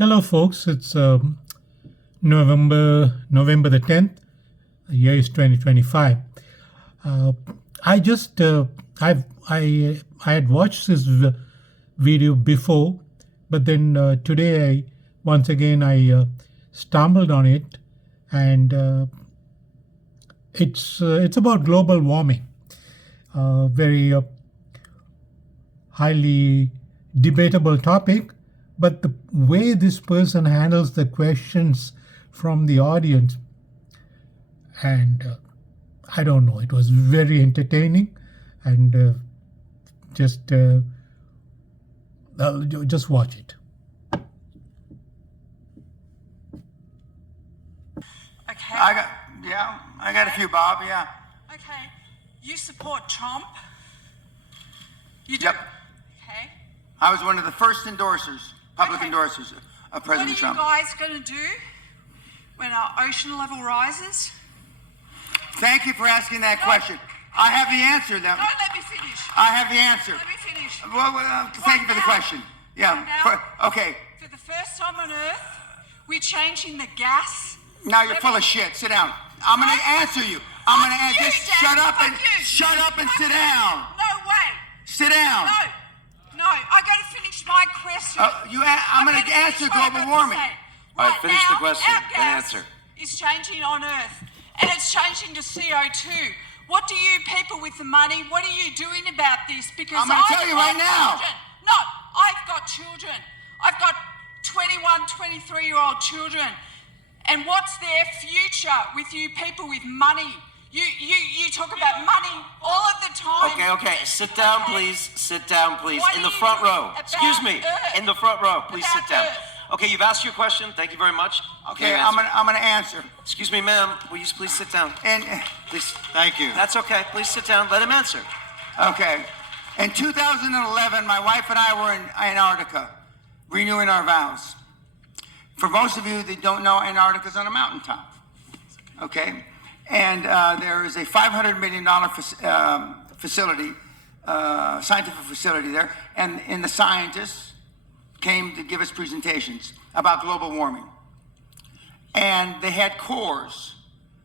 Hello, folks. It's November the 10th. The year is 2025. I just I had watched this video before, but then today once again I stumbled on it, and it's about global warming. Very highly debatable topic, but the way this person handles the questions from the audience, and I don't know, it was very entertaining, and just watch it. Okay. I got a few, Bob. Yeah. Okay. You support Trump? You do? Yep. Okay. I was one of the first public Okay. endorsers of President Trump. What are you guys going to do when our ocean level rises? Thank you for asking that question. I have the answer, though. No, let me finish. I have the answer. Let me finish. Well, thank you for the now. question. Yeah. Right now. Okay. For the first time on Earth, we're changing the gas. Now you're full of shit. Sit down. I'm going to answer you. I'm going to Fuck you, just Dad. shut up and sit you. down. No way. Sit down. No, I got to finish my question. I'm going to answer global warming. All right, finish the question, Our then gas answer. is changing on Earth, and it's changing to CO2. What do you people with the money, what are you doing about this? Because I'm gonna tell you right now. No, I've got children. I've got 21, 23-year-old children. And what's their future with you people with money? You talk about money all of the time. Okay. Sit down, please. Sit down, please. What In are the you front doing row. about Excuse me. Earth? In the front row. Please About sit down. Earth? Okay, you've asked your question. Thank you very much. Okay, You've I'm answered. going to answer. Excuse me, ma'am. Will you please sit down? And Please. thank you. That's okay. Please sit down. Let him answer. Okay. In 2011, my wife and I were in Antarctica, renewing our vows. For most of you that don't know, Antarctica's on a mountaintop. Okay? And there is a $500 million facility, scientific facility there, and the scientists came to give us presentations about global warming. And they had cores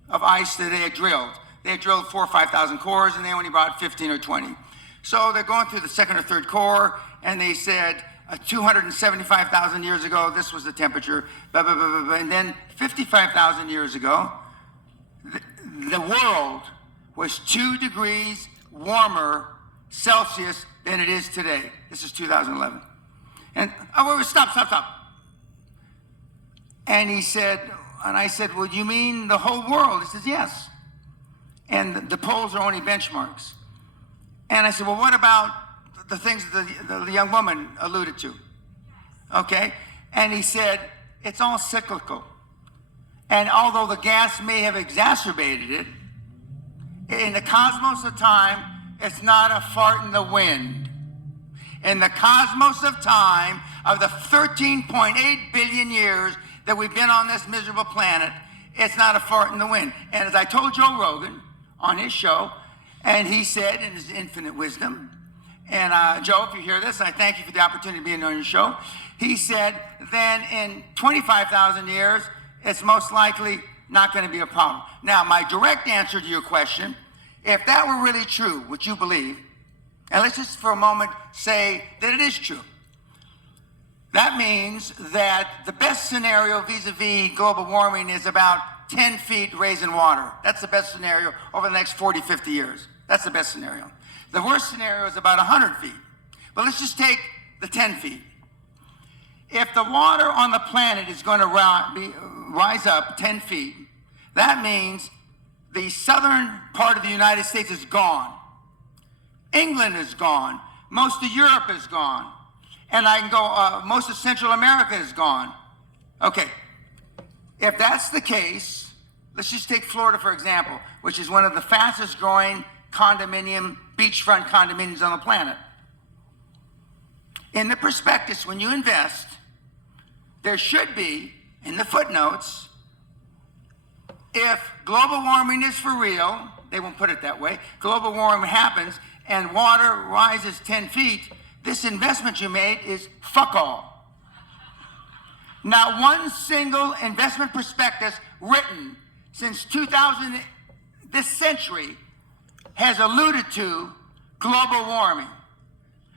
of ice that they had drilled. They had drilled 4,000 or 5,000 cores, and they only brought 15 or 20. So they're going through the second or third core, and they said 275,000 years ago, this was the temperature, blah, blah, blah, blah, blah. And then 55,000 years ago, the world was 2 degrees warmer Celsius than it is today. This is 2011. And stop. And he said, and I said, well, you mean the whole world? He says, yes. And the poles are only benchmarks. And I said, well, what about the things that the young woman alluded to? Okay. And he said, it's all cyclical. And although the gas may have exacerbated it, in the cosmos of time, it's not a fart in the wind. In the cosmos of time, of the 13.8 billion years that we've been on this miserable planet, it's not a fart in the wind. And as I told Joe Rogan on his show, and he said in his infinite wisdom, and Joe, if you hear this, I thank you for the opportunity to be on your show. He said, then in 25,000 years, it's most likely not going to be a problem. Now, my direct answer to your question, if that were really true, which you believe, and let's just for a moment say that it is true, that means that the best scenario vis-a-vis global warming is about 10 feet raise in water. That's the best scenario over the next 40, 50 years. That's the best scenario. The worst scenario is about 100 feet. But let's just take the 10 feet. If the water on the planet is going to rise up 10 feet, that means the southern part of the United States is gone. England is gone. Most of Europe is gone. And I can go, most of Central America is gone. Okay. If that's the case, let's just take Florida, for example, which is one of the fastest growing beachfront condominiums on the planet. In the prospectus, when you invest, there should be, in the footnotes, if global warming is for real, they won't put it that way, global warming happens and water rises 10 feet, this investment you made is fuck all. Not one single investment prospectus written since 2000, this century, has alluded to global warming.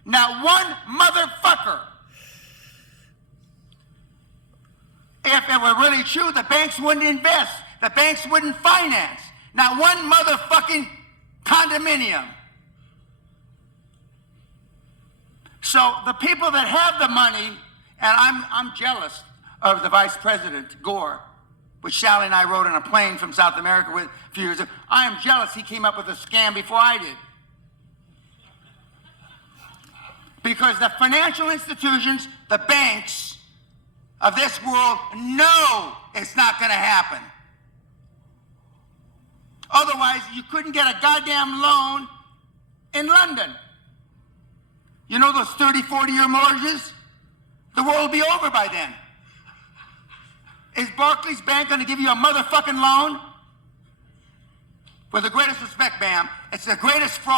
Not one motherfucker. If it were really true, the banks wouldn't invest. The banks wouldn't finance. Not one motherfucking condominium. So the people that have the money, and I'm jealous of the Vice President, Gore, which Sally and I rode on a plane from South America with a few years ago. I am jealous he came up with a scam before I did. Because the financial institutions, the banks of this world know it's not going to happen. Otherwise, you couldn't get a goddamn loan in London. You know those 30, 40-year mortgages? The world will be over by then. Is Barclays Bank going to give you a motherfucking loan? With the greatest respect, ma'am, it's the greatest fraud.